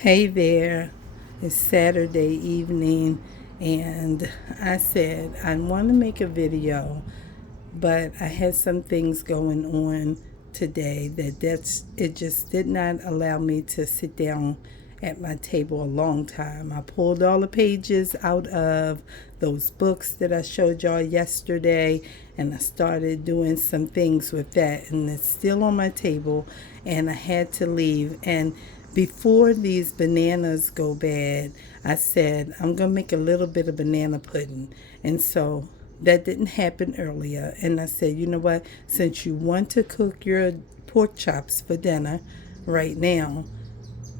Hey there, it's Saturday evening, and I said I want to make a video, but I had some things going on today it just did not allow me to sit down at my table a long time. I pulled all the pages out of those books that I showed y'all yesterday, and I started doing some things with that, and it's still on my table, and I had to leave. And before these bananas go bad, I said I'm gonna make a little bit of banana pudding. And so that didn't happen earlier. And I said, you know what? Since you want to cook your pork chops for dinner right now,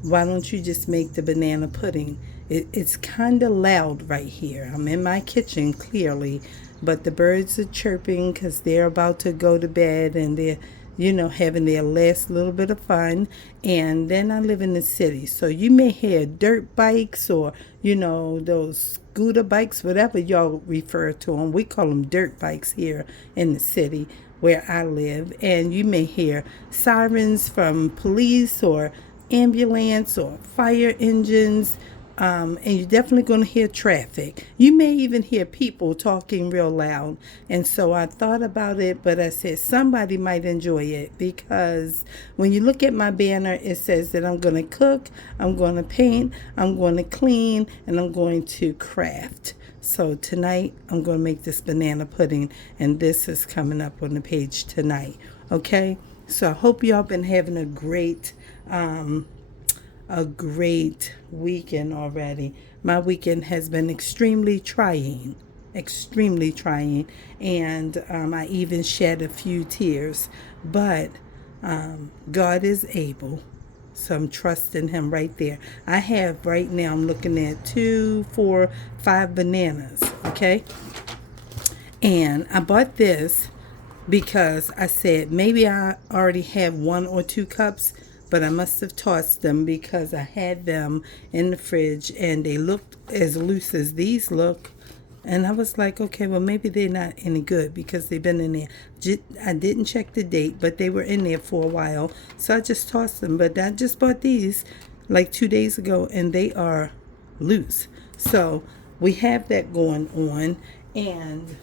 why don't you just make the banana pudding? It's kind of loud right here. I'm in my kitchen clearly, but the birds are chirping because they're about to go to bed, and they're, having their last little bit of fun. And then I live in the city, so you may hear dirt bikes or, those scooter bikes, whatever y'all refer to them. We call them dirt bikes here in the city where I live. And you may hear sirens from police or ambulance or fire engines, and you're definitely going to hear traffic. You may even hear people talking real loud. And so I thought about it, but I said somebody might enjoy it, because when you look at my banner, it says that I'm going to cook, I'm going to paint, I'm going to clean, and I'm going to craft. So tonight I'm going to make this banana pudding, and this is coming up on the page tonight. Okay? So I hope y'all been having a great weekend already. My weekend has been extremely trying, and I even shed a few tears. But God is able, so I'm trusting Him right there. I have right now, I'm looking at 2, 4, 5 bananas, okay? And I bought this because I said maybe I already have 1 or 2 cups, but I must have tossed them because I had them in the fridge and they looked as loose as these look. And I was like, okay, well, maybe they're not any good because they've been in there. I didn't check the date, but they were in there for a while. So I just tossed them. But I just bought these like 2 days ago, and they are loose. So we have that going on. And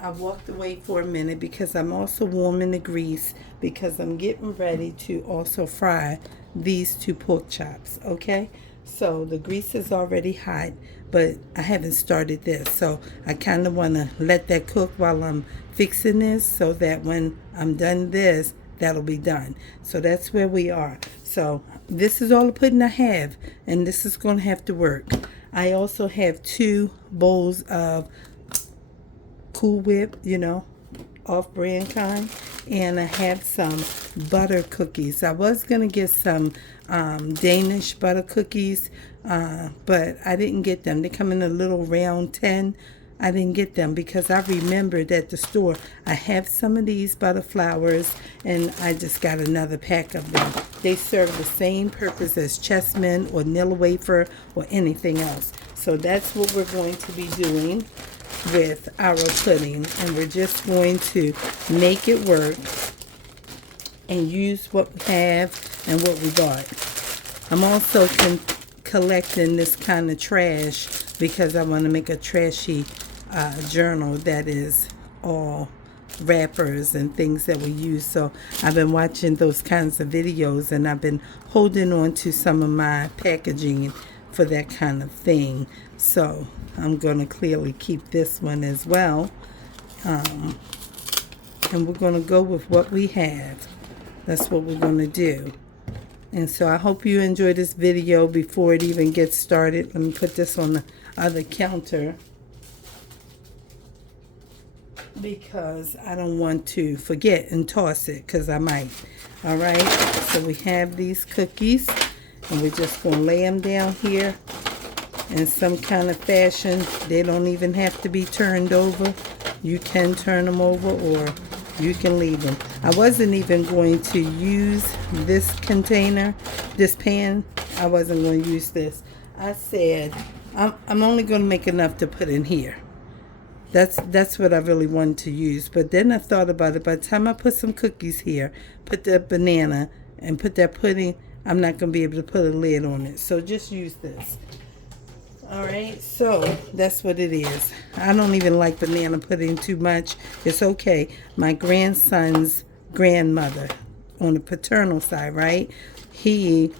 I walked away for a minute because I'm also warming the grease, because I'm getting ready to also fry these 2 pork chops, okay? So the grease is already hot, but I haven't started this. So I kind of want to let that cook while I'm fixing this, so that when I'm done this, that'll be done. So that's where we are. So this is all the pudding I have, and this is going to have to work. I also have 2 bowls of Cool Whip, off-brand kind, and I have some butter cookies. I was gonna get some Danish butter cookies, but I didn't get them. They come in a little round tin. I didn't get them because I remembered at the store I have some of these butter flowers, and I just got another pack of them. They serve the same purpose as chessmen or Nilla wafer or anything else. So that's what we're going to be doing with our pudding, and we're just going to make it work and use what we have and what we bought. I'm also collecting this kind of trash because I want to make a trashy journal that is all wrappers and things that we use. So I've been watching those kinds of videos, and I've been holding on to some of my packaging for that kind of thing. So I'm going to clearly keep this one as well. And we're going to go with what we have. That's what we're going to do. And so I hope you enjoy this video before it even gets started. Let me put this on the other counter, because I don't want to forget and toss it, because I might. All right. So we have these cookies, and we're just going to lay them down here in some kind of fashion. They don't even have to be turned over. You can turn them over, or you can leave them. I wasn't even going to use this container, this pan. I wasn't going to use this. I said I'm only going to make enough to put in here. That's what I really wanted to use. But then I thought about it. By the time I put some cookies here, put the banana, and put that pudding, I'm not going to be able to put a lid on it. So just use this. All right, so that's what it is. I don't even like banana pudding too much. It's okay. My grandson's grandmother on the paternal side, right? She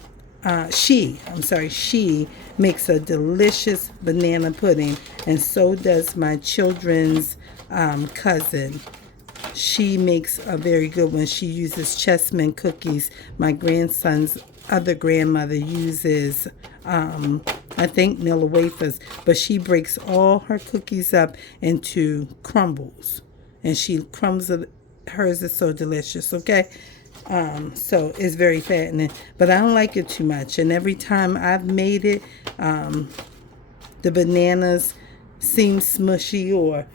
makes a delicious banana pudding, and so does my children's cousin. She makes a very good one. She uses chessmen cookies. My grandson's other grandmother uses, I think, Nilla wafers, but she breaks all her cookies up into crumbles, and she crumbs it. Hers is so delicious, okay? So it's very fattening, but I don't like it too much. And every time I've made it, the bananas seem smushy or,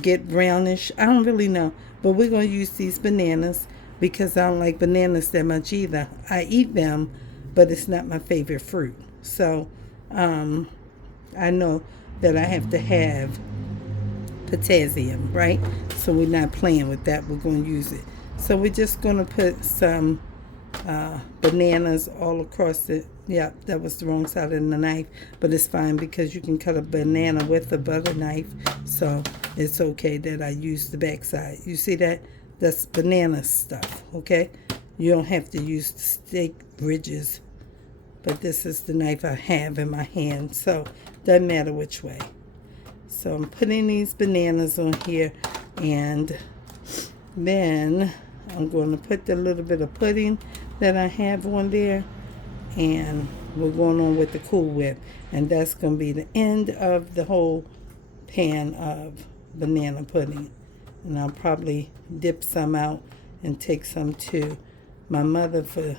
get brownish. I don't really know, but we're going to use these bananas because I don't like bananas that much either. I eat them, but it's not my favorite fruit. So I know that I have to have potassium, right? So we're not playing with that. We're going to use it. So we're just going to put some bananas all across the, yeah, that was the wrong side of the knife, but it's fine because you can cut a banana with a butter knife. So it's okay that I use the back side. You see that? That's banana stuff, okay? You don't have to use the steak ridges, but this is the knife I have in my hand, so doesn't matter which way. So I'm putting these bananas on here, and then I'm going to put the little bit of pudding that I have on there, and we're going on with the Cool Whip, and that's going to be the end of the whole pan of banana pudding. And I'll probably dip some out and take some to my mother for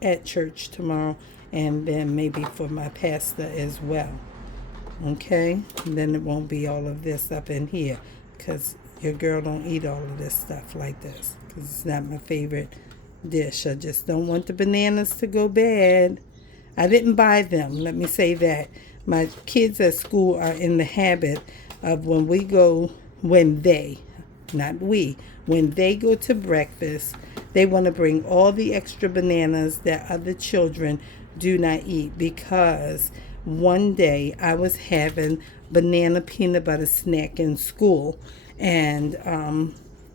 at church tomorrow, and then maybe for my pastor as well. Okay, and then it won't be all of this up in here, because your girl don't eat all of this stuff like this, because it's not my favorite dish. I just don't want the bananas to go bad. I didn't buy them, let me say that. My kids at school are in the habit of when they go to breakfast, they want to bring all the extra bananas that other children do not eat, because one day I was having banana peanut butter snack in school, and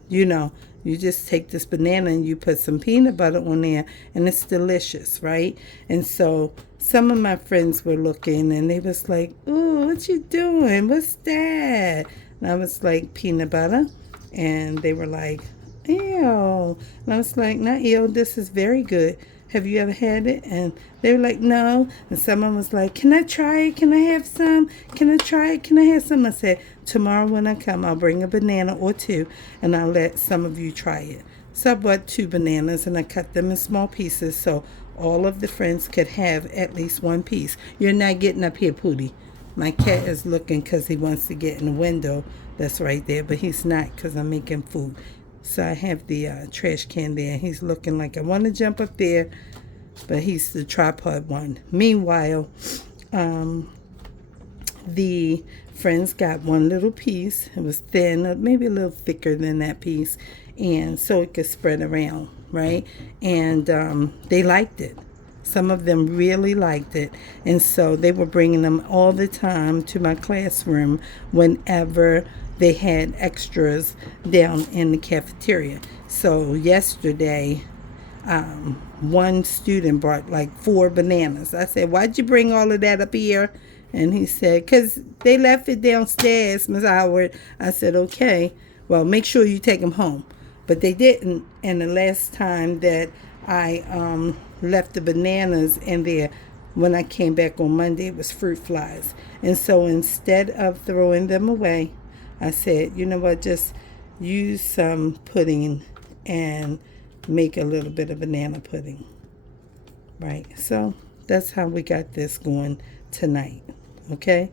you just take this banana and you put some peanut butter on there, and it's delicious, right? And so some of my friends were looking, and they was like, "Ooh, what you doing? What's that?" And I was like, "Peanut butter." And they were like, "Ew." And I was like, "Not ew, this is very good. Have you ever had it?" And they were like, "No." And someone was like, "Can I try it? Can I have some? Can I try it? Can I have some?" I said, "Tomorrow when I come, I'll bring a banana or two, and I'll let some of you try it." So I bought 2 bananas, and I cut them in small pieces so all of the friends could have at least one piece. You're not getting up here, Pootie. My cat is looking because he wants to get in the window that's right there, but he's not because I'm making food. So I have the trash can there, and he's looking like I want to jump up there, but he's the tripod one. Meanwhile, the friends got one little piece. It was thin, maybe a little thicker than that piece, and so it could spread around, right? And they liked it. Some of them really liked it, and so they were bringing them all the time to my classroom whenever they had extras down in the cafeteria. So yesterday, one student brought like 4 bananas. I said, "Why'd you bring all of that up here?" And he said, "Because they left it downstairs, Miss Howard." I said, "Okay, well, make sure you take them home." But they didn't, and the last time that I left the bananas in there, when I came back on Monday, it was fruit flies. And so instead of throwing them away, I said, "You know what, just use some pudding and make a little bit of banana pudding." Right? So that's how we got this going tonight. Okay?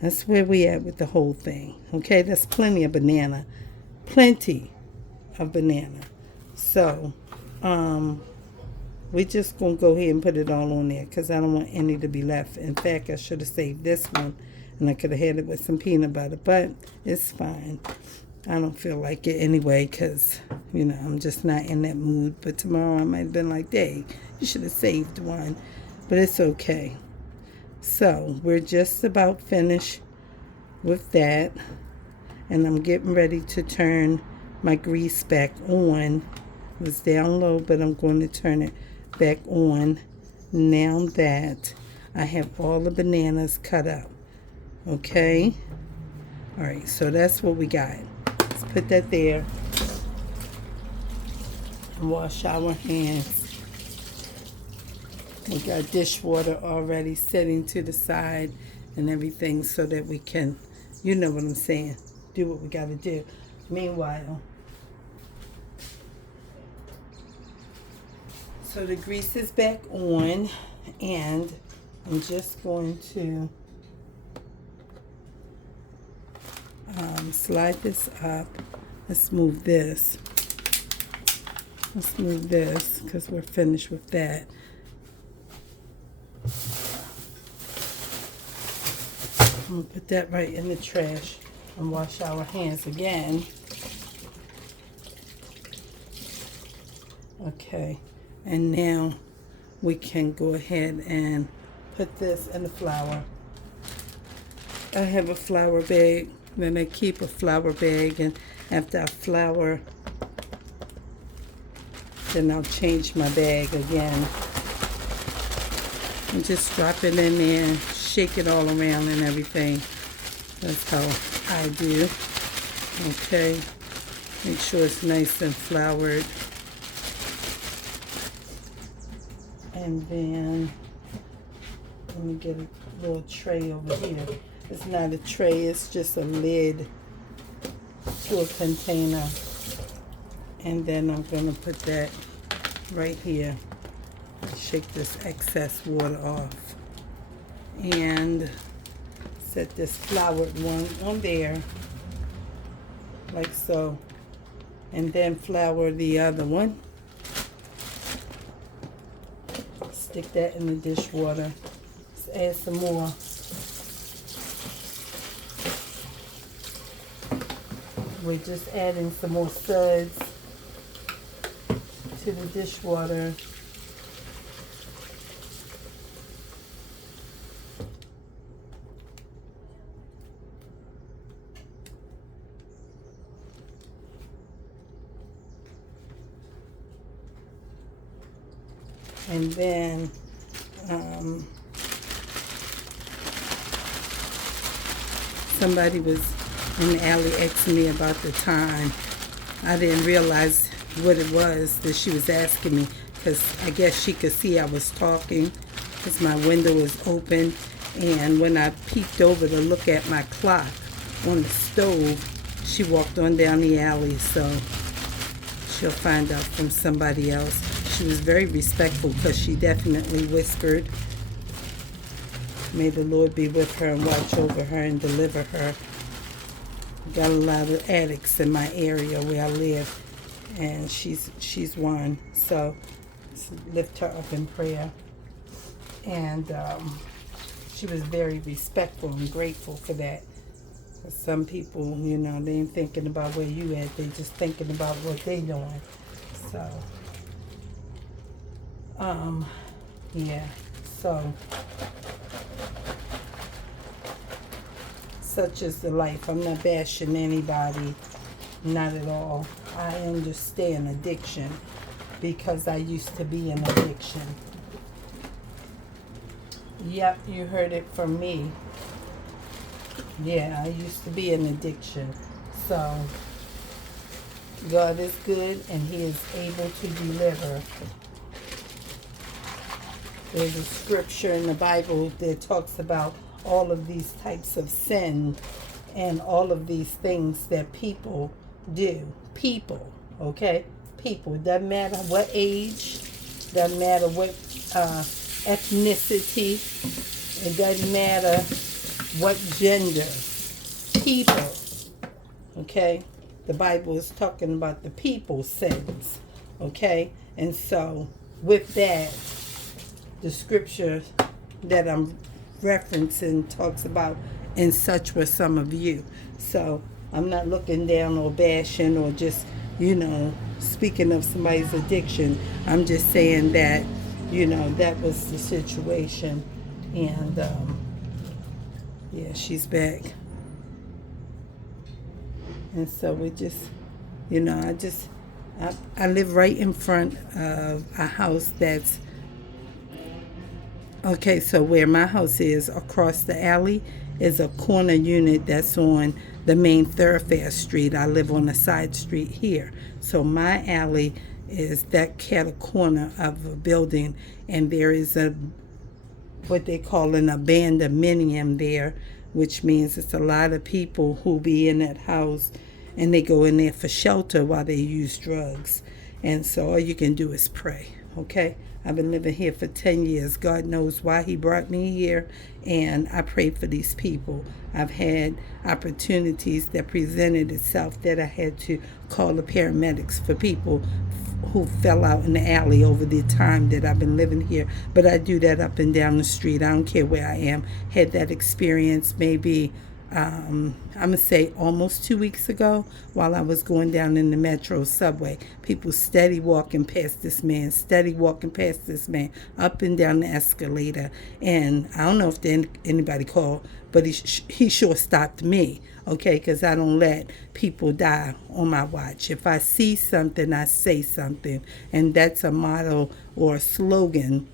That's where we at with the whole thing. Okay? That's plenty of banana. Plenty of banana. So, we just going to go ahead and put it all on there because I don't want any to be left. In fact, I should have saved this one, and I could have had it with some peanut butter, but it's fine. I don't feel like it anyway because, I'm just not in that mood. But tomorrow I might have been like, dang, you should have saved one. But it's okay. So we're just about finished with that. And I'm getting ready to turn my grease back on. It was down low, but I'm going to turn it back on now that I have all the bananas cut up. Okay? All right, so that's what we got. Let's put that there and wash our hands. We got dishwater already sitting to the side and everything so that we can, you know what I'm saying, do what we got to do. Meanwhile, so the grease is back on, and I'm just going to slide this up. Let's move this. Let's move this because we're finished with that. I'm going to put that right in the trash and wash our hands again. Okay, and now we can go ahead and put this in the flour. I have a flour bag. Then I keep a flour bag, and after I flour, then I'll change my bag again. And just drop it in there, shake it all around and everything. That's how I do. Okay, make sure it's nice and floured. And then, let me get a little tray over here. It's not a tray, it's just a lid to a container. And then I'm going to put that right here. Shake this excess water off. And set this floured one on there, like so. And then flour the other one. Stick that in the dishwater. Let's add some more. We're just adding some more suds to the dishwater. And then somebody was in the alley asking me about the time. I didn't realize what it was that she was asking me, because I guess she could see I was talking because my window was open. And when I peeked over to look at my clock on the stove, she walked on down the alley, so she'll find out from somebody else. She was very respectful because she definitely whispered, "May the Lord be with her and watch over her and deliver her." Got a lot of addicts in my area where I live, and she's one. So lift her up in prayer. And she was very respectful and grateful for that. Some people, they ain't thinking about where you at. They just thinking about what they doing. So, yeah. So, such is the life. I'm not bashing anybody. Not at all. I understand addiction because I used to be in addiction. Yep, you heard it from me. Yeah, I used to be in addiction. So, God is good and He is able to deliver. There's a scripture in the Bible that talks about all of these types of sin and all of these things that people do. People, okay? People. It doesn't matter what age, doesn't matter what ethnicity, it doesn't matter what gender. People, okay? The Bible is talking about the people's sins, okay? And so, with that, the scripture that I'm referencing talks about, "and such were some of you." So, I'm not looking down or bashing or just, speaking of somebody's addiction. I'm just saying that, that was the situation. And, yeah, she's back. And so we just, I live right in front of a house that's, okay, so where my house is across the alley is a corner unit that's on the main thoroughfare street. I live on a side street here. So my alley is that cat a corner of a building, and there is what they call an abandonmenium there, which means it's a lot of people who be in that house and they go in there for shelter while they use drugs. And so all you can do is pray, okay? I've been living here for 10 years. God knows why he brought me here, and I pray for these people. I've had opportunities that presented itself that I had to call the paramedics for people who fell out in the alley over the time that I've been living here. But I do that up and down the street. I don't care where I am. Had that experience maybe I'm going to say almost 2 weeks ago while I was going down in the metro subway. People steady walking past this man, up and down the escalator. And I don't know if anybody called, but he sure stopped me, okay, because I don't let people die on my watch. If I see something, I say something. And that's a motto or a slogan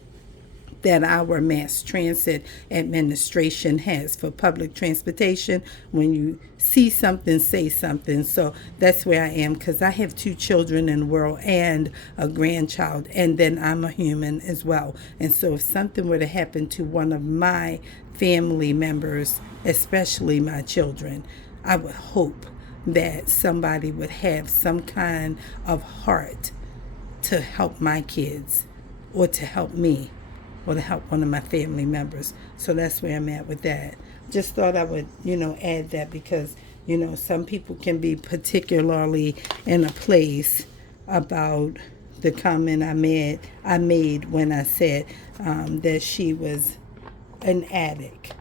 that our mass transit administration has for public transportation. When you see something, say something. So that's where I am, because I have 2 children in the world and a grandchild, and then I'm a human as well. And so if something were to happen to one of my family members, especially my children, I would hope that somebody would have some kind of heart to help my kids or to help me or to help one of my family members. So that's where I'm at with that. Just thought I would, add that because, some people can be particularly in a place about the comment I made when I said that she was an addict.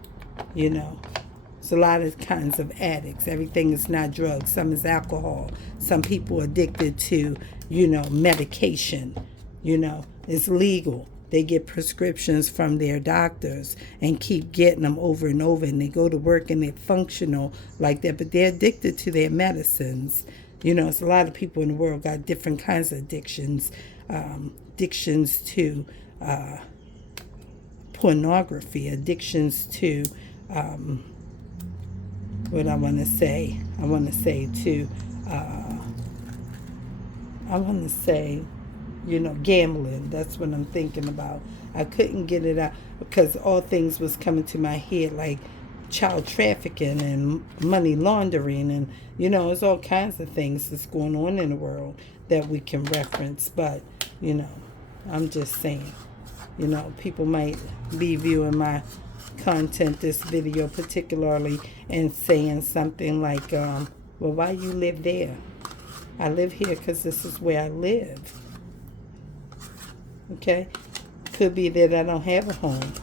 There's a lot of kinds of addicts. Everything is not drugs. Some is alcohol. Some people are addicted to, medication. It's legal. They get prescriptions from their doctors and keep getting them over and over, and they go to work and they're functional like that, but they're addicted to their medicines. There's a lot of people in the world got different kinds of addictions. Addictions to pornography, addictions to, what I want to say gambling. That's what I'm thinking about. I couldn't get it out because all things was coming to my head, like child trafficking and money laundering, and there's all kinds of things that's going on in the world that we can reference. But I'm just saying, people might be viewing my content, this video particularly, and saying something like, well, why you live there? I live here because this is where I live. Okay? Could be that I don't have a home.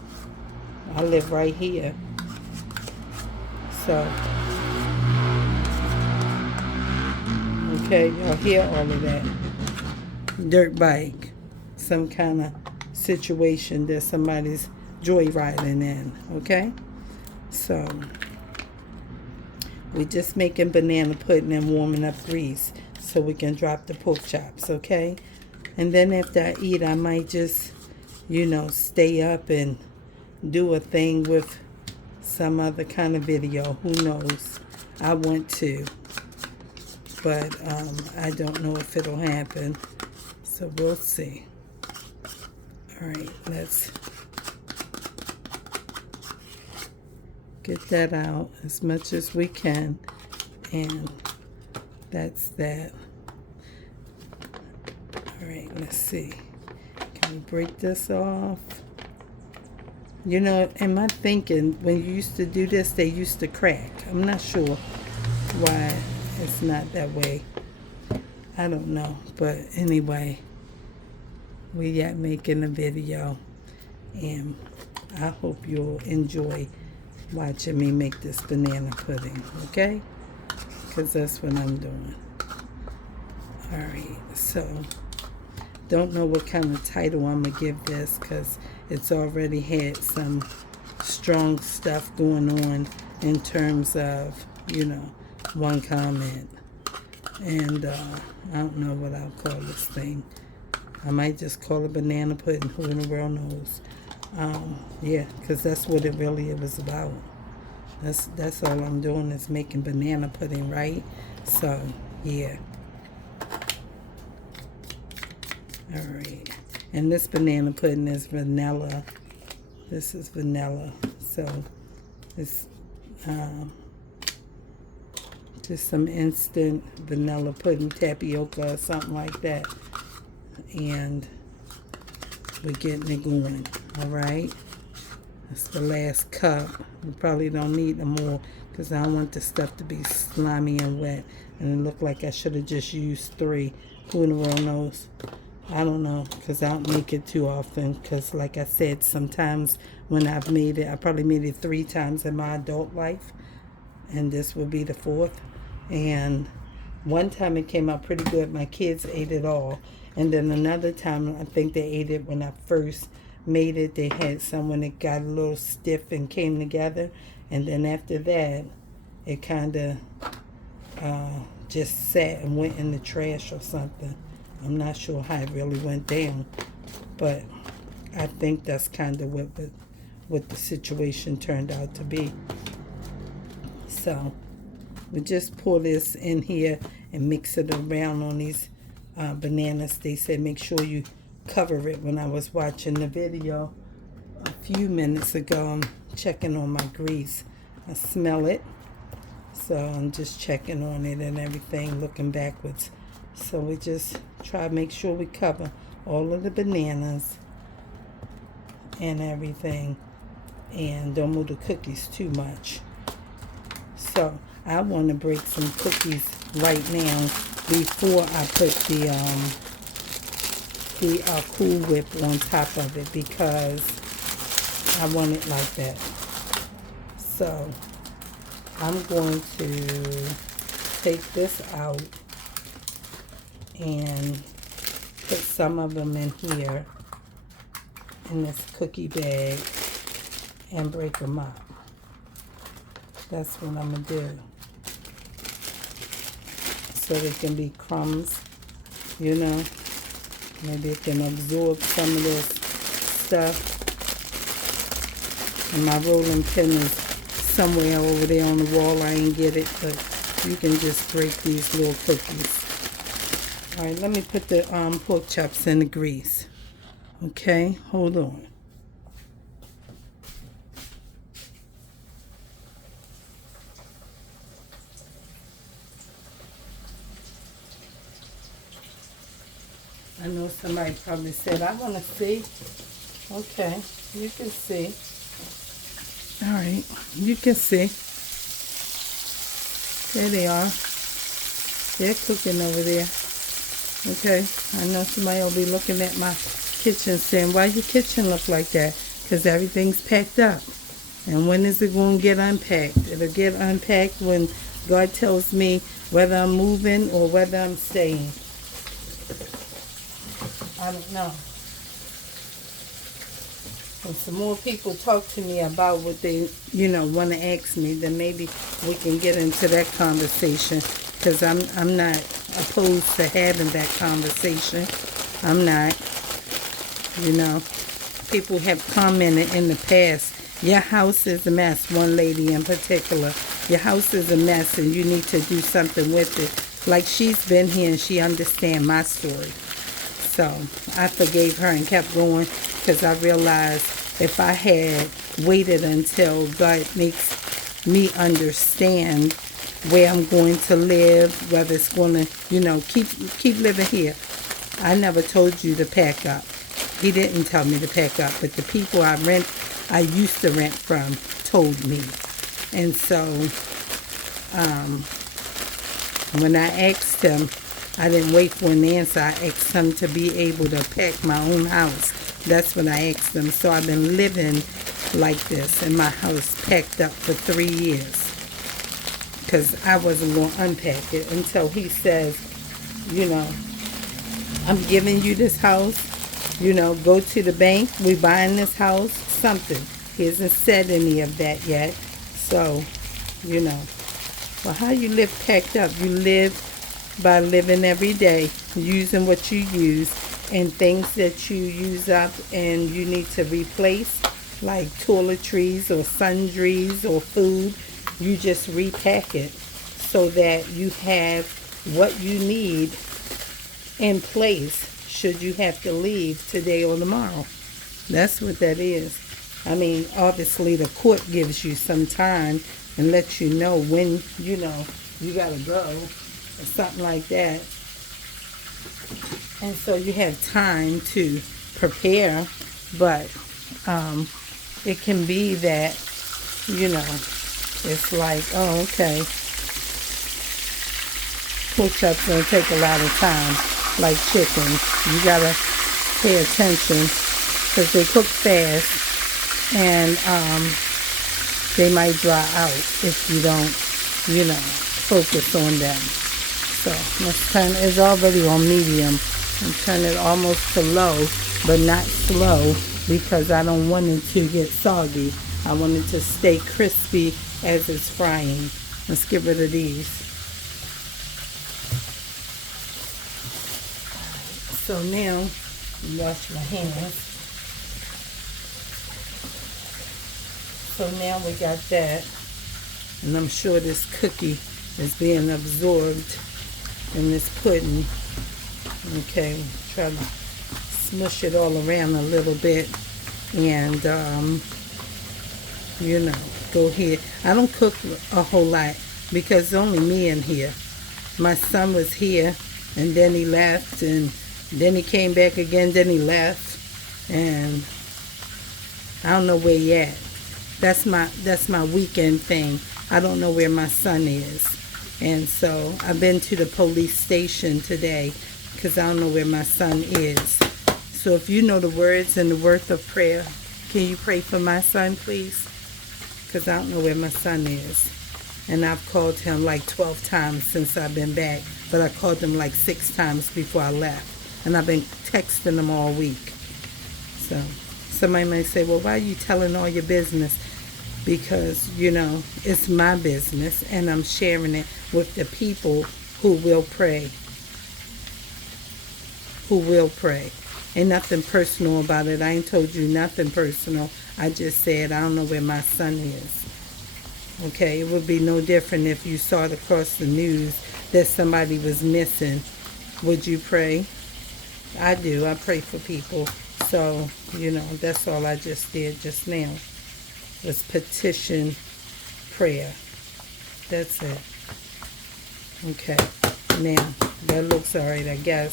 I live right here. So, okay, y'all hear all of that. Dirt bike. Some kind of situation that somebody's joyriding in. Okay? So, we're just making banana pudding and warming up grease so we can drop the pork chops. Okay? And then after I eat, I might just, stay up and do a thing with some other kind of video. Who knows? I want to. But I don't know if it'll happen. So we'll see. All right, let's get that out as much as we can. And that's that. All right, let's see. Can we break this off? In my thinking, when you used to do this, they used to crack. I'm not sure why it's not that way. I don't know. But anyway, we yet making a video. And I hope you'll enjoy watching me make this banana pudding. Okay? because that's what I'm doing. All right, so don't know what kind of title I'm going to give this because it's already had some strong stuff going on in terms of, one comment. And I don't know what I'll call this thing. I might just call it banana pudding. Who in the world knows? Yeah, because that's what it really was about. That's all I'm doing is making banana pudding, right? So, yeah. All right. And this banana pudding is vanilla. This is vanilla. So, it's just some instant vanilla pudding, tapioca or something like that. And we're getting it going. All right. That's the last cup. We probably don't need no more because I don't want the stuff to be slimy and wet. And it looked like I should have just used 3. Who in the world knows? I don't know because I don't make it too often because like I said, sometimes when I've made it, I probably made it 3 times in my adult life. And this will be the 4th. And one time it came out pretty good. My kids ate it all. And then another time, I think they ate it when I first made it. They had someone that got a little stiff and came together. And then after that, it kind of just sat and went in the trash or something. I'm not sure how it really went down. But I think that's kind of what the situation turned out to be. So we just pour this in here and mix it around on these bananas. They said make sure you cover it. When I was watching the video a few minutes ago, I'm checking on my grease. I smell it. So I'm just checking on it and everything, looking backwards. So we just try to make sure we cover all of the bananas and everything. And don't move the cookies too much. So I want to break some cookies right now before I put the Cool Whip on top of it because I want it like that. So I'm going to take this out and put some of them in here in this cookie bag and break them up. That's what I'm going to do. So they can be crumbs, Maybe it can absorb some of this stuff. And my rolling pin is somewhere over there on the wall. I ain't get it, but you can just break these little cookies. All right, let me put the pork chops in the grease. Okay, hold on. I know somebody probably said, I want to see. Okay, you can see. All right, you can see. There they are. They're cooking over there. Okay, I know somebody will be looking at my kitchen saying, why your kitchen look like that? Because everything's packed up. And when is it going to get unpacked? It'll get unpacked when God tells me whether I'm moving or whether I'm staying. I don't know. When some more people talk to me about what they, want to ask me, then maybe we can get into that conversation. Because I'm not opposed to having that conversation. I'm not. People have commented in the past, your house is a mess. One lady in particular, your house is a mess and you need to do something with it. Like she's been here and she understands my story. So I forgave her and kept going because I realized if I had waited until God makes me understand where I'm going to live, whether it's going to, keep living here. I never told you to pack up. He didn't tell me to pack up, but the people I used to rent from told me. And so when I asked him, I didn't wait for an answer. I asked him to be able to pack my own house. That's what I asked him. So I've been living like this in my house, packed up for 3 years. because I wasn't going to unpack it until he says, you know, I'm giving you this house, you know, go to the bank, we buying this house, something. He hasn't said any of that yet. So, you know, well, how you live packed up? You live by living every day, using what you use, and things that you use up and you need to replace, like toiletries or sundries or food, you just repack it so that you have what you need in place should you have to leave today or tomorrow. That's what that is. I mean, obviously the court gives you some time and lets you know when, you know, you gotta go or something like that. And so you have time to prepare, but it can be that, you know, it's like, oh, okay, pork chops gonna take a lot of time, like chicken. You gotta pay attention because they cook fast, and they might dry out if you don't, you know, focus on them. So let's turn. It's already on medium, and turn it almost to low, but not slow, because I don't want it to get soggy. I want it to stay crispy as it's frying. Let's get rid of these. So now, wash my hands. So now we got that, and I'm sure this cookie is being absorbed in this pudding. Okay, try to smush it all around a little bit, and you know, go here. I don't cook a whole lot because there's only me in here. My son was here, and then he left, and then he came back again, then he left, and I don't know where he at. That's my weekend thing. I don't know where my son is. And so I've been to the police station today because I don't know where my son is. So if you know the words and the worth of prayer, can you pray for my son, please? Because I don't know where my son is. And I've called him like 12 times since I've been back, but I called him like 6 times before I left. And I've been texting him all week. So somebody might say, well, why are you telling all your business? Because, you know, it's my business, and I'm sharing it with the people who will pray. Who will pray. Ain't nothing personal about it. I ain't told you nothing personal. I just said I don't know where my son is. Okay, it would be no different if you saw it across the news that somebody was missing. Would you pray? I do. I pray for people. So, you know, that's all I just did just now. Was petition prayer. That's it. Okay. Now, that looks alright, I guess.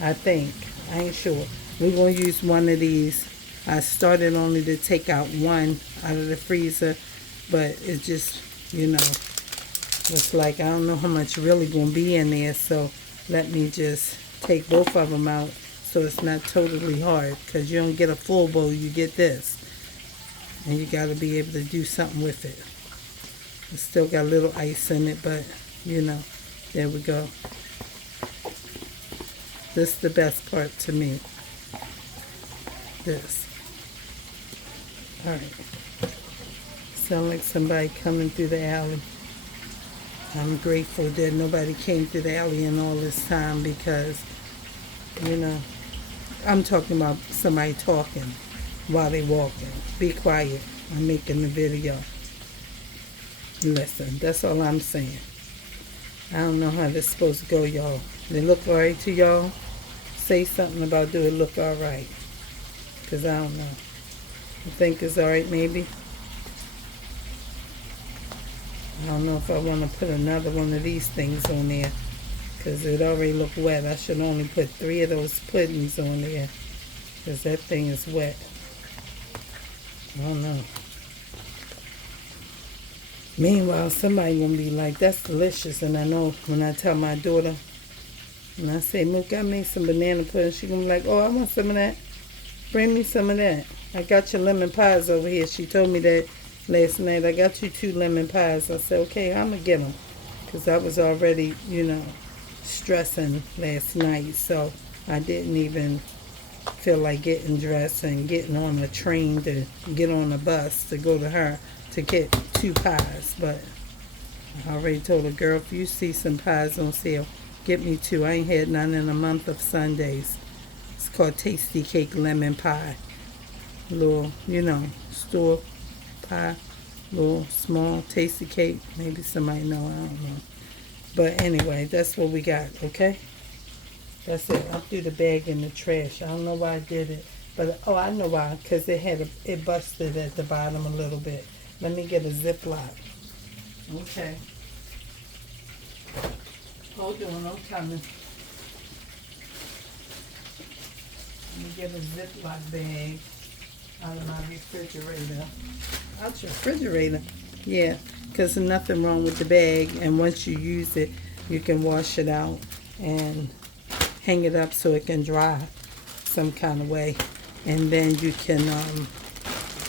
I think. I ain't sure. We're going to use one of these. I started only to take out one out of the freezer, but it just, you know, it's like I don't know how much really going to be in there, so let me just take both of them out so it's not totally hard, because you don't get a full bowl, you get this. And you got to be able to do something with it. It's still got a little ice in it, but, you know, there we go. This is the best part to me. This. Alright. Sound like somebody coming through the alley. I'm grateful that nobody came through the alley in all this time because, you know, I'm talking about somebody talking while they walking. Be quiet. I'm making the video. Listen, that's all I'm saying. I don't know how this is supposed to go, y'all. They look alright to y'all? Say something about do it look alright. Because I don't know. You think it's alright maybe? I don't know if I want to put another one of these things on there. Because it already looked wet. I should only put 3 of those puddings on there. Because that thing is wet. I don't know. Meanwhile, somebody gonna be like, that's delicious. And I know when I tell my daughter, and I say, Mook, I made some banana pudding, she gonna be like, oh, I want some of that. Bring me some of that. I got your lemon pies over here. She told me that last night. I got you 2 lemon pies. I said, okay, I'm going to get them. Because I was already, stressing last night. So I didn't even feel like getting dressed and getting on a train to get on a bus to go to her to get 2 pies. But I already told the girl, if you see some pies on sale, get me 2. I ain't had none in a month of Sundays. It's called Tasty Cake Lemon Pie. Little, store pie. Little, small, tasty cake. Maybe somebody know, I don't know. But anyway, that's what we got, okay? That's it. I threw the bag in the trash. I don't know why I did it. But, I know why. Because it busted at the bottom a little bit. Let me get a Ziploc. Okay. Hold on, I'm coming. Let me get a Ziploc bag out of my refrigerator. Out your refrigerator? Yeah, because there's nothing wrong with the bag. And once you use it, you can wash it out and hang it up so it can dry some kind of way. And then you can,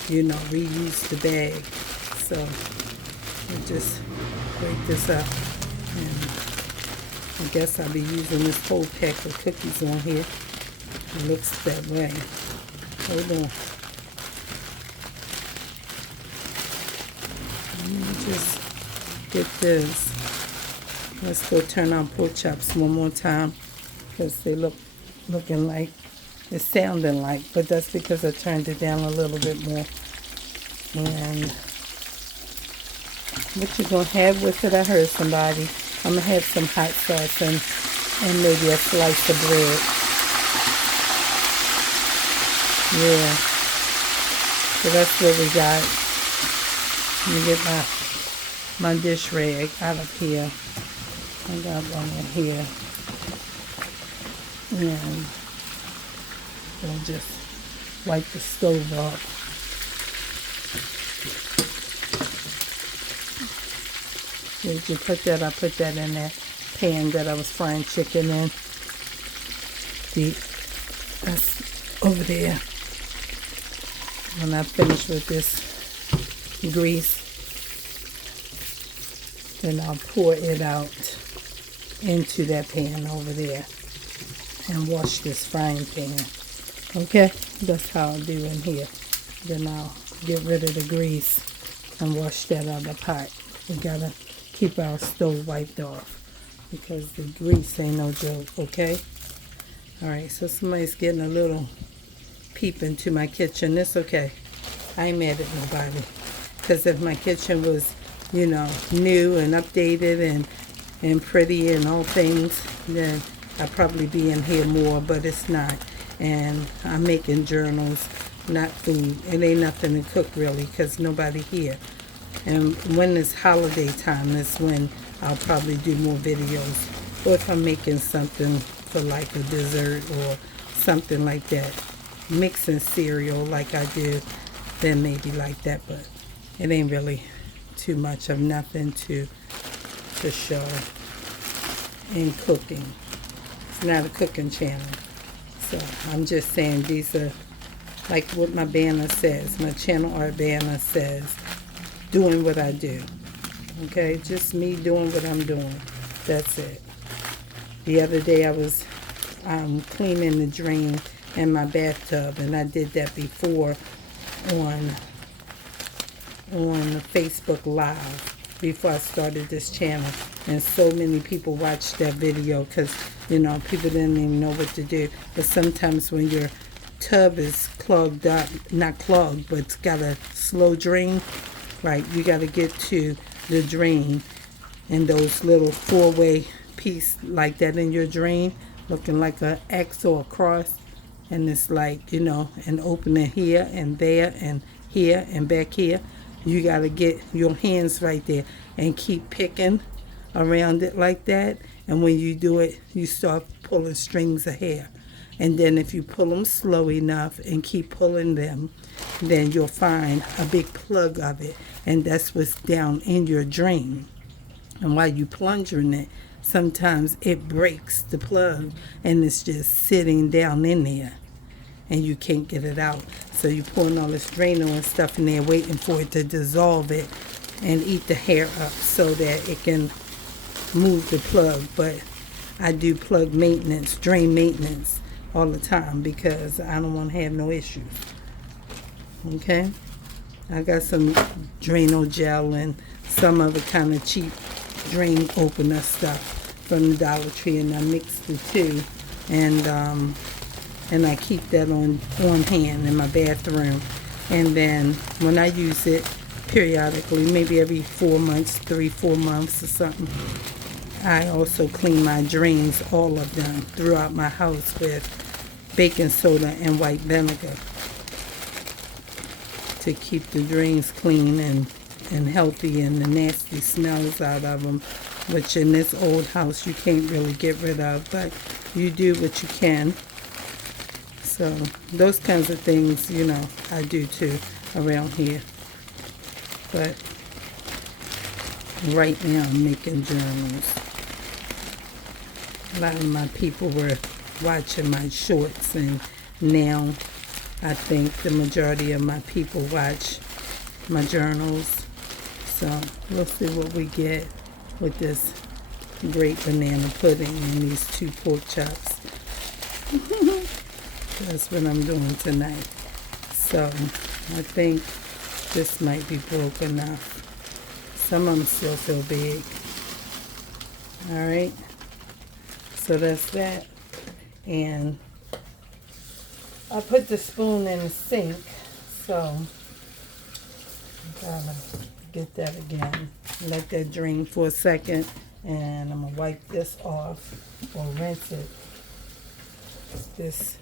reuse the bag. So, I just break this up. And I guess I'll be using this whole pack of cookies on here. It looks that way. Hold on. Let me just get this. Let's go turn on pork chops one more time because they looking like, it's sounding like, but that's because I turned it down a little bit more. And what you gonna have with it? I heard somebody. I'm gonna have some hot sauce and maybe a slice of bread. Yeah. So that's what we got. Let me get my dish rag out of here. I got one in here. And I'll just wipe the stove off. Did you put that? I put that in that pan that I was frying chicken in. That's over there. When I finish with this grease, then I'll pour it out into that pan over there and wash this frying pan. Okay, that's how I'll do in here. Then I'll get rid of the grease and wash that other pot. We gotta keep our stove wiped off because the grease ain't no joke, okay? Alright, so somebody's getting a little peep into my kitchen. It's okay. I ain't mad at nobody. Because if my kitchen was, new and updated and pretty and all things, then I'd probably be in here more, but it's not. And I'm making journals, not food. It ain't nothing to cook really because nobody here. And when it's holiday time, that's when I'll probably do more videos. Or if I'm making something for like a dessert or something like that. Mixing cereal like I do, then maybe like that. But it ain't really too much of nothing to show in cooking. It's not a cooking channel. So I'm just saying these are like what my banner says. My channel art banner says, doing what I do. Okay, just me doing what I'm doing. That's it. The other day I was cleaning the drain in my bathtub, and I did that before on Facebook Live before I started this channel, and so many people watched that video because people didn't even know what to do. But sometimes when your tub is clogged up, not clogged, but it's got a slow drain, right, you got to get to the drain, and those little 4-way piece like that in your drain looking like an X or a cross, and it's like an opening here and there and here and back here. You got to get your hands right there and keep picking around it like that, and when you do it, you start pulling strings of hair. And then if you pull them slow enough and keep pulling them, then you'll find a big plug of it, and that's what's down in your drain. And while you plunging it, sometimes it breaks the plug and it's just sitting down in there and you can't get it out. So you're pouring all this Drano and stuff in there, waiting for it to dissolve it and eat the hair up so that it can move the plug. But I do plug maintenance, drain maintenance all the time because I don't want to have no issues. Okay? I got some Drano gel and some other kind of cheap drain opener stuff from the Dollar Tree, and I mixed the two, and I keep that on hand in my bathroom. And then when I use it periodically, maybe every 4 months, 3-4 months or something, I also clean my drains, all of them, throughout my house with baking soda and white vinegar to keep the drains clean and healthy and the nasty smells out of them, which in this old house you can't really get rid of, but you do what you can. So those kinds of things, you know, I do too around here. But right now I'm making journals. A lot of my people were watching my shorts, and now I think the majority of my people watch my journals. So we'll see what we get with this great banana pudding and these 2 pork chops. That's what I'm doing tonight. So I think this might be broke enough. Some of them still feel big. Alright. So that's that. And I put the spoon in the sink. So gotta get that again. Let that drain for a second. And I'm going to wipe this off or rinse it. This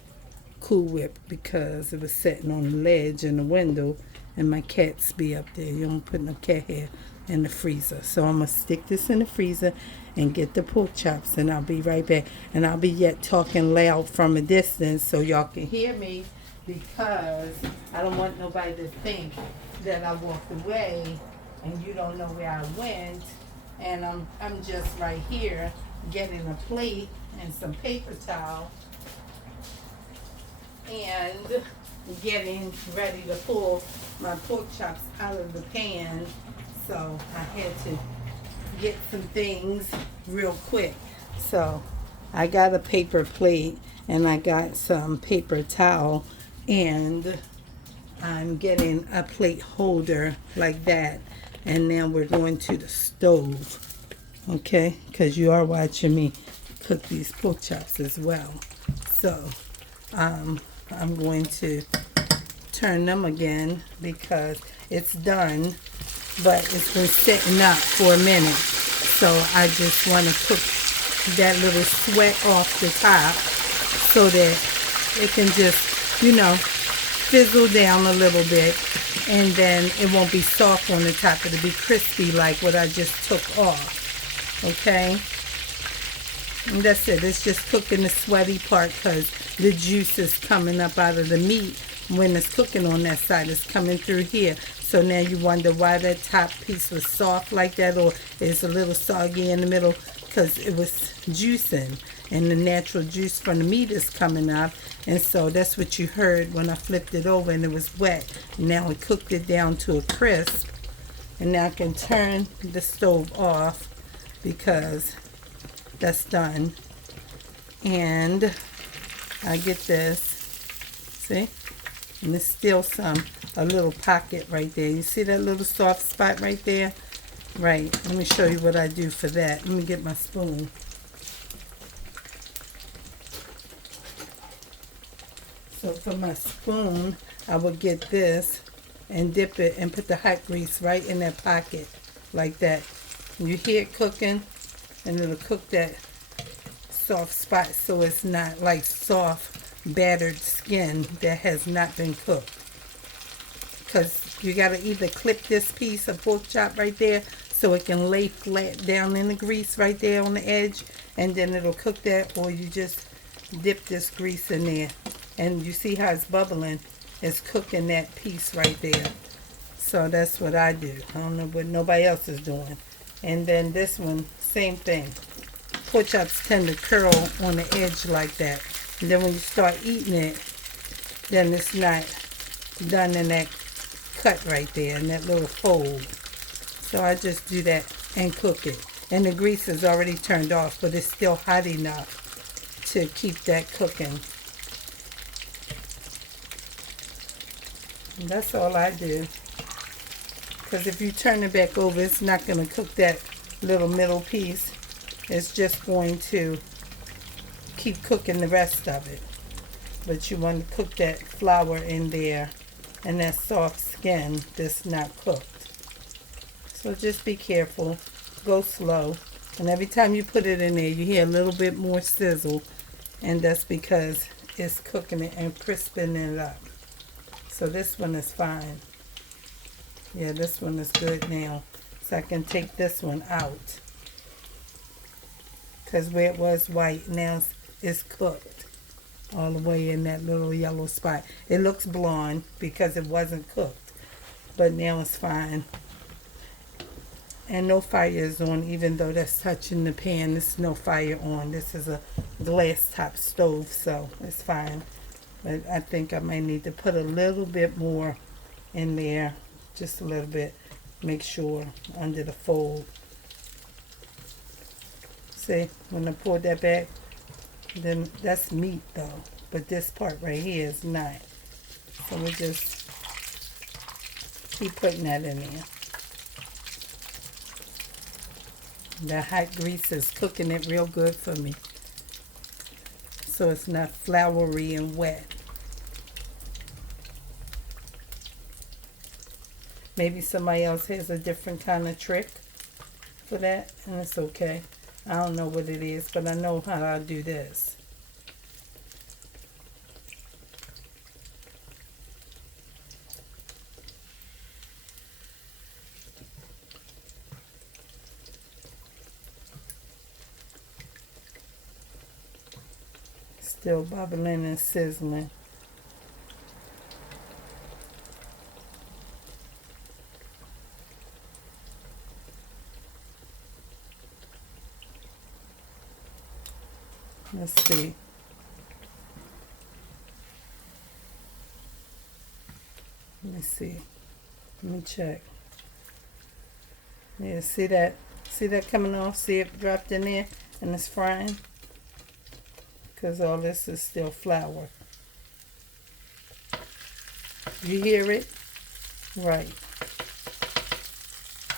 Cool Whip, because it was sitting on the ledge in the window and my cats be up there. You don't put no cat hair in the freezer. So I'm going to stick this in the freezer and get the pork chops, and I'll be right back. And I'll be yet talking loud from a distance so y'all can hear me, because I don't want nobody to think that I walked away and you don't know where I went. And I'm just right here getting a plate and some paper towel and getting ready to pull my pork chops out of the pan. So I had to get some things real quick. So I got a paper plate and I got some paper towel, and I'm getting a plate holder like that. And then we're going to the stove, okay? Because you are watching me cook these pork chops as well. So I'm going to turn them again because it's done, but it's been sitting up for a minute. So I just want to cook that little sweat off the top so that it can just, you know, fizzle down a little bit, and then it won't be soft on the top. It'll be crispy like what I just took off. Okay? And that's it. It's just cooking the sweaty part because the juice is coming up out of the meat when it's cooking on that side. It's coming through here. So now you wonder why that top piece was soft like that, or it's a little soggy in the middle, because it was juicing and the natural juice from the meat is coming up. And so that's what you heard when I flipped it over and it was wet. Now I cooked it down to a crisp, and now I can turn the stove off because that's done. And I get this, see, and there's still a little pocket right there. You see that little soft spot right there? Right, let me show you what I do for that. Let me get my spoon. So for my spoon, I would get this and dip it and put the hot grease right in that pocket like that. You hear it cooking, and it'll cook that soft spot so it's not like soft battered skin that has not been cooked. Because you got to either clip this piece of pork chop right there so it can lay flat down in the grease right there on the edge, and then it'll cook that, or you just dip this grease in there. And you see how it's bubbling? It's cooking that piece right there. So that's what I do. I don't know what nobody else is doing. And then this one, same thing. Pork chops tend to curl on the edge like that. And then when you start eating it, then it's not done in that cut right there, in that little fold. So I just do that and cook it. And the grease is already turned off, but it's still hot enough to keep that cooking. And that's all I do. Because if you turn it back over, it's not going to cook that little middle piece. It's just going to keep cooking the rest of it. But you want to cook that flour in there and that soft skin that's not cooked. So just be careful. Go slow. And every time you put it in there, you hear a little bit more sizzle. And that's because it's cooking it and crisping it up. So this one is fine. Yeah, this one is good now. So I can take this one out. Because where it was white, now it's cooked. All the way in that little yellow spot. It looks blonde because it wasn't cooked. But now it's fine. And no fire is on, even though that's touching the pan. There's no fire on. This is a glass top stove, so it's fine. But I think I might need to put a little bit more in there. Just a little bit. Make sure under the fold. See, when I pulled that back, then that's meat though. But this part right here is not. So we just keep putting that in there. The hot grease is cooking it real good for me. So it's not floury and wet. Maybe somebody else has a different kind of trick for that, and it's okay. I don't know what it is, but I know how I do this. Still bubbling and sizzling. Let's see. Let me see. Let me check. Yeah, see that? See that coming off? See it dropped in there and it's frying? Because all this is still flour. You hear it? Right.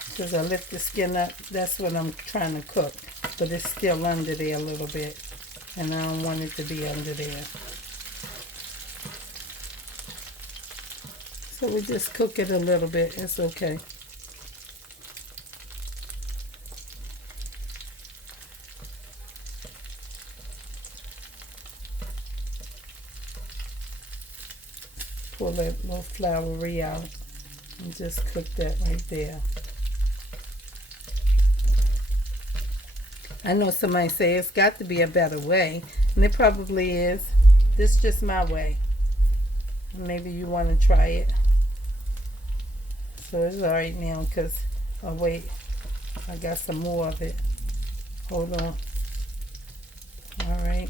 Because I lift the skin up, that's what I'm trying to cook. But it's still under there a little bit. And I don't want it to be under there. So we just cook it a little bit. It's okay. Pull that little floury out and just cook that right there. I know somebody say it's got to be a better way, and it probably is. This is just my way. Maybe you want to try it. So it's alright now because, oh wait, I got some more of it. Hold on. Alright.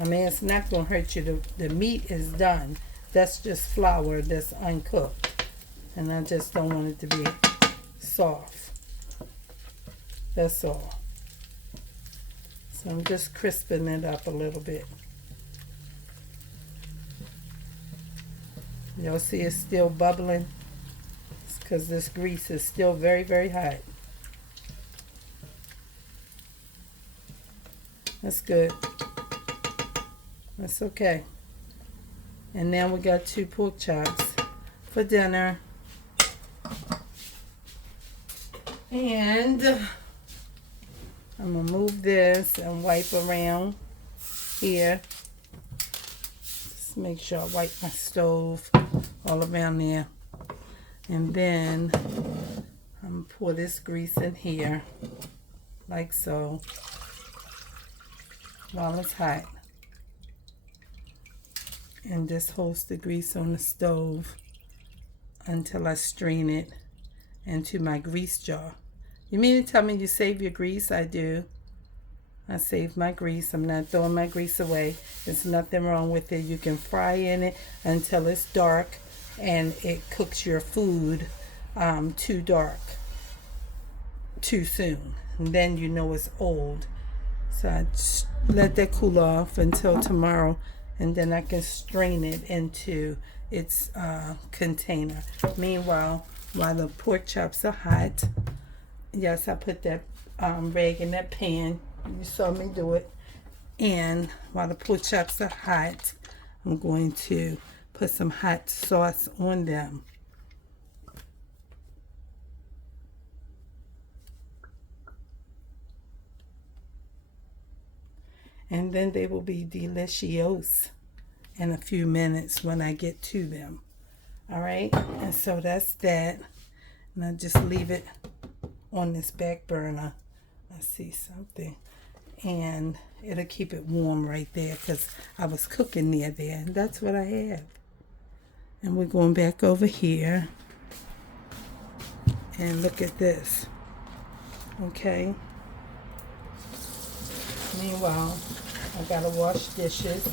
I mean, it's not going to hurt you. The meat is done. That's just flour that's uncooked. And I just don't want it to be soft. That's all. So I'm just crisping it up a little bit. Y'all see it's still bubbling? It's because this grease is still very, very hot. That's good. That's okay. And now we got 2 pork chops for dinner. And I'm going to move this and wipe around here. Just make sure I wipe my stove all around there. And then I'm going to pour this grease in here, like so, while it's hot. And just hold the grease on the stove until I strain it into my grease jar. You mean to tell me you save your grease? I do. I save my grease. I'm not throwing my grease away. There's nothing wrong with it. You can fry in it until it's dark and it cooks your food too dark, too soon. And then you know it's old. So I just let that cool off until tomorrow, and then I can strain it into its container. Meanwhile, while the pork chops are hot, yes, I put that rag in that pan. You saw me do it. And while the pork chops are hot, I'm going to put some hot sauce on them. And then they will be delicious in a few minutes when I get to them. All right, and so that's that. And I just leave it on this back burner. I see something. And it'll keep it warm right there because I was cooking near there. And that's what I have. And we're going back over here. And look at this. Okay. Meanwhile, I gotta wash dishes.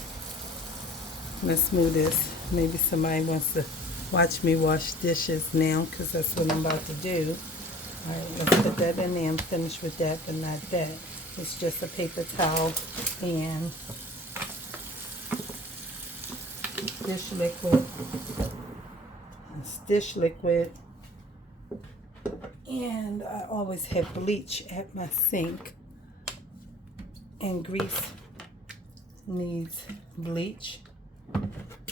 Let's move this. Maybe somebody wants to watch me wash dishes now because that's what I'm about to do. All right, let's put that in there. I'm finished with that, but not that. It's just a paper towel and dish liquid. It's dish liquid. And I always have bleach at my sink. And grease needs bleach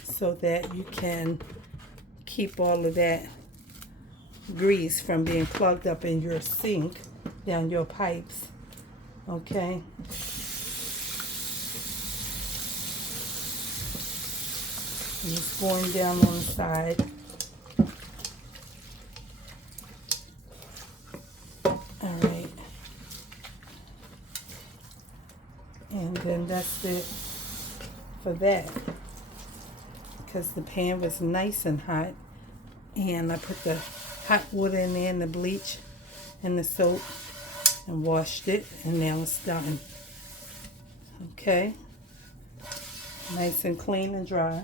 so that you can keep all of that grease from being plugged up in your sink down your pipes. Okay. And it's going down on the side. All right. And then that's it for that. Because the pan was nice and hot. And I put the hot water in there and the bleach and the soap and washed it, and now it's done. Okay, nice and clean and dry.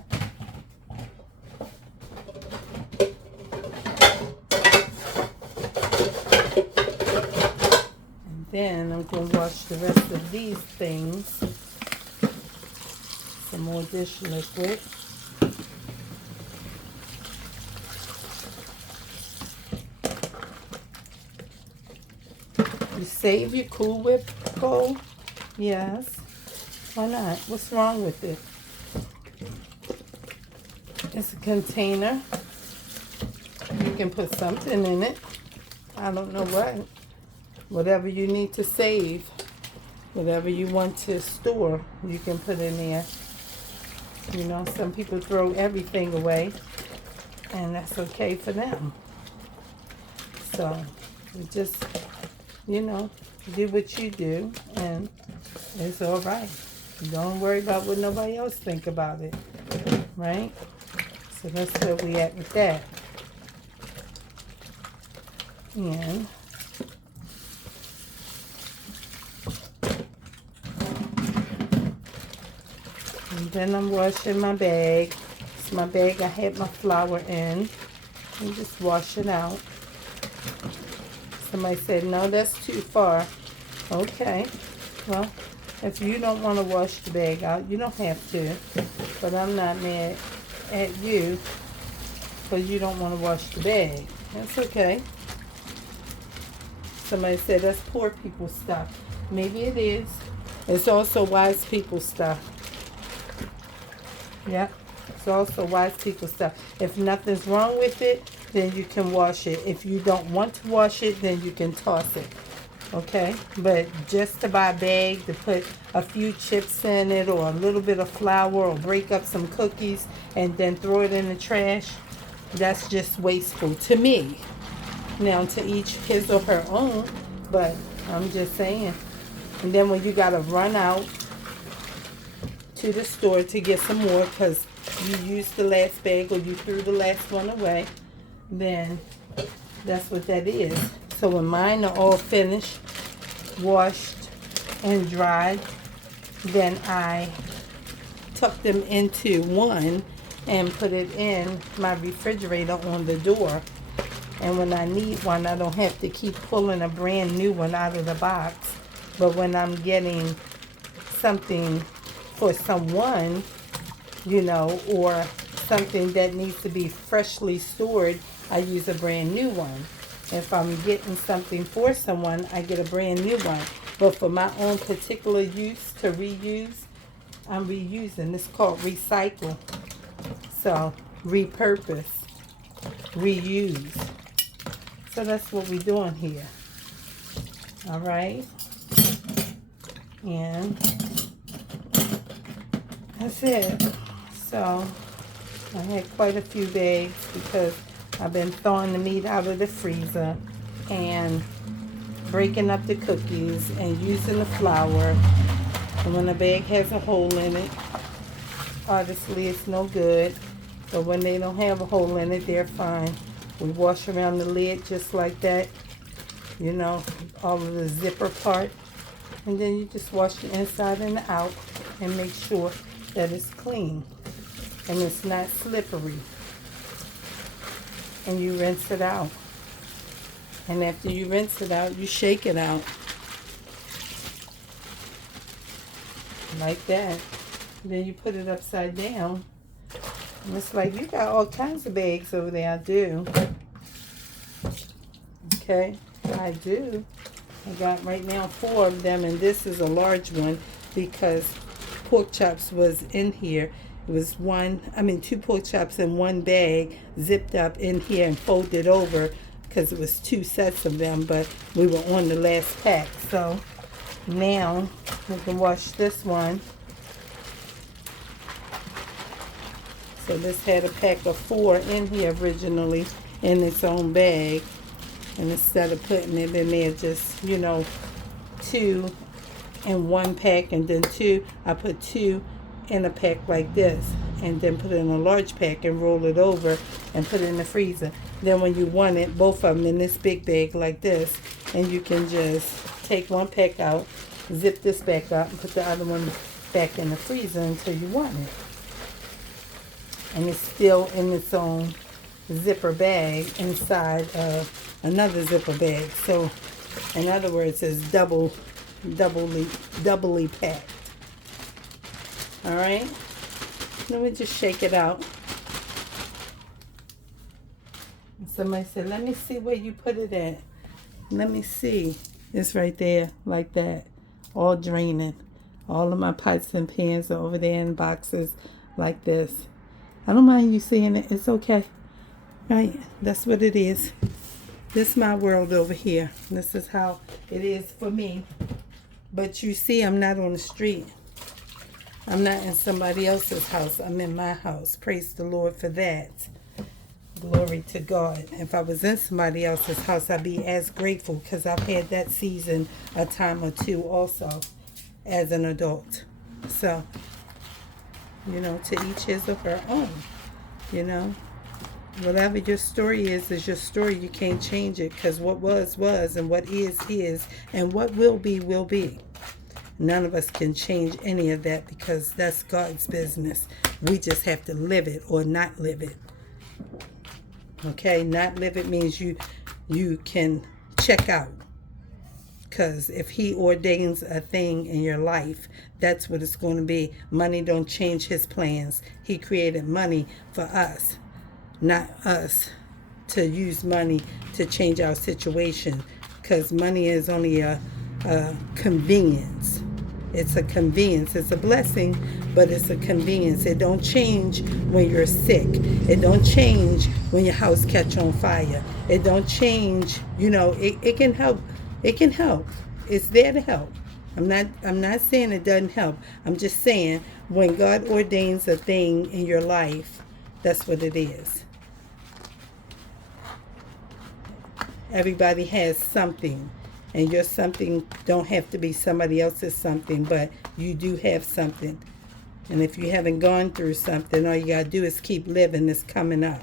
And then I'm going to wash the rest of these things. Some more dish liquid. You save your Cool Whip bowl? Yes. Why not? What's wrong with it? It's a container. You can put something in it. I don't know what. Whatever you need to save. Whatever you want to store, you can put in there. You know, some people throw everything away. And that's okay for them. So, we just... you know, do what you do, and it's all right. Don't worry about what nobody else think about it, right? So that's where we at with that. And then I'm washing my bag. It's my bag I had my flour in. And just wash it out. Somebody said, no, that's too far. Okay. Well, if you don't want to wash the bag out, you don't have to. But I'm not mad at you because you don't want to wash the bag. That's okay. Somebody said, that's poor people stuff. Maybe it is. It's also wise people stuff. Yep. It's also wise people stuff. If nothing's wrong with it, then you can wash it. If you don't want to wash it, then you can toss it. Okay? But just to buy a bag to put a few chips in it or a little bit of flour or break up some cookies and then throw it in the trash, that's just wasteful to me. Now, to each his or her own, but I'm just saying. And then when you got to run out to the store to get some more because you used the last bag or you threw the last one away, then that's what that is. So when mine are all finished, washed, and dried, then I tuck them into one and put it in my refrigerator on the door. And when I need one, I don't have to keep pulling a brand new one out of the box. But when I'm getting something for someone, you know, or something that needs to be freshly stored, I use a brand new one. If I'm getting something for someone, I get a brand new one. But for my own particular use to reuse, I'm reusing. It's called recycle. So, repurpose, reuse. So that's what we're doing here. All right. And that's it. So I had quite a few bags because I've been thawing the meat out of the freezer and breaking up the cookies and using the flour. And when a bag has a hole in it, obviously it's no good. But when they don't have a hole in it, they're fine. We wash around the lid just like that, you know, all of the zipper part. And then you just wash the inside and the out and make sure that it's clean and it's not slippery. And you rinse it out. And after you rinse it out, you shake it out. Like that. Then you put it upside down. And it's like, you got all kinds of bags over there. I do. Okay, I do. I got right now 4 of them, and this is a large one because pork chops was in here. It was 2 pork chops in one bag, zipped up in here and folded over because it was 2 sets of them, but we were on the last pack. So now we can wash this one. So this had a pack of 4 in here originally in its own bag. And instead of putting it in there, just, you know, 2 in one pack and then 2, I put 2 in a pack like this. And then put it in a large pack and roll it over and put it in the freezer. Then when you want it, both of them in this big bag like this. And you can just take one pack out, zip this back up, and put the other one back in the freezer until you want it. And it's still in its own zipper bag inside of another zipper bag. So in other words, it's doubly packed. All right, let me just shake it out. And somebody said, let me see where you put it at. Let me see. It's right there like that, all draining. All of my pots and pans are over there in boxes like this. I don't mind you seeing it. It's okay. Right? That's what it is. This is my world over here. This is how it is for me. But you see, I'm not on the street. I'm not in somebody else's house. I'm in my house. Praise the Lord for that. Glory to God. If I was in somebody else's house, I'd be as grateful because I've had that season a time or two also as an adult. So, you know, to each his or her own, you know. Whatever your story is your story. You can't change it because what was, and what is, and what will be. None of us can change any of that because that's God's business. We just have to live it or not live it. Okay, not live it means you can check out. Because if he ordains a thing in your life, that's what it's going to be. Money don't change his plans. He created money for us, not us to use money to change our situation. Because money is only a convenience. It's a convenience. It's a blessing, but it's a convenience. It don't change when you're sick. It don't change when your house catch on fire. It don't change, you know, it can help. It can help. It's there to help. I'm not saying it doesn't help. I'm just saying when God ordains a thing in your life, that's what it is. Everybody has something. And your something don't have to be somebody else's something, but you do have something. And if you haven't gone through something, all you got to do is keep living. It's coming up.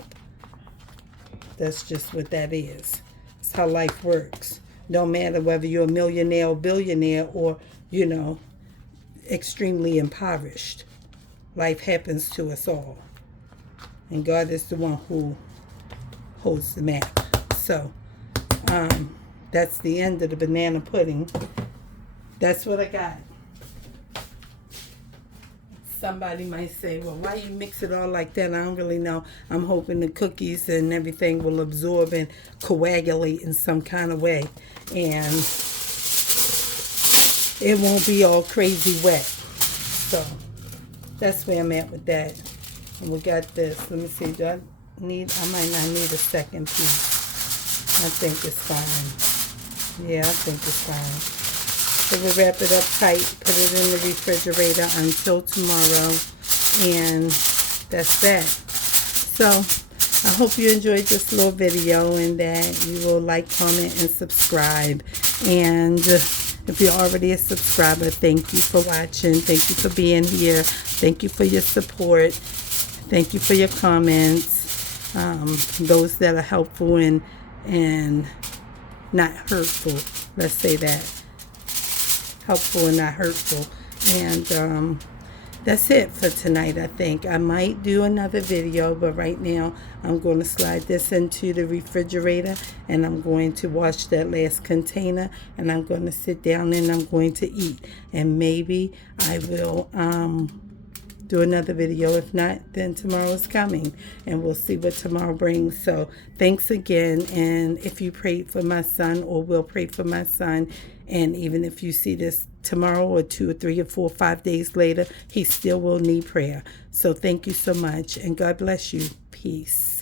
That's just what that is. That's how life works. Don't matter whether you're a millionaire or billionaire or, extremely impoverished. Life happens to us all. And God is the one who holds the map. So, that's the end of the banana pudding. That's what I got. Somebody might say, well, why you mix it all like that? I don't really know. I'm hoping the cookies and everything will absorb and coagulate in some kind of way. And it won't be all crazy wet. So that's where I'm at with that. And we got this. Let me see. I might not need a second piece. I think it's fine. Yeah, I think it's fine. So we'll wrap it up tight, put it in the refrigerator until tomorrow, and that's that. So I hope you enjoyed this little video and that you will like, comment, and subscribe. And if you're already a subscriber, thank you for watching. Thank you for being here. Thank you for your support. Thank you for your comments. Those that are helpful and not hurtful. Let's say that. Helpful and not hurtful. And that's it for tonight. I think I might do another video, but right now I'm going to slide this into the refrigerator, and I'm going to wash that last container, and I'm going to sit down and I'm going to eat. And maybe I will do another video. If not, then tomorrow is coming, and we'll see what tomorrow brings. So thanks again. And if you prayed for my son or will pray for my son, and even if you see this tomorrow or 2 or 3 or 4 or 5 days later, he still will need prayer. So thank you so much, and God bless you. Peace.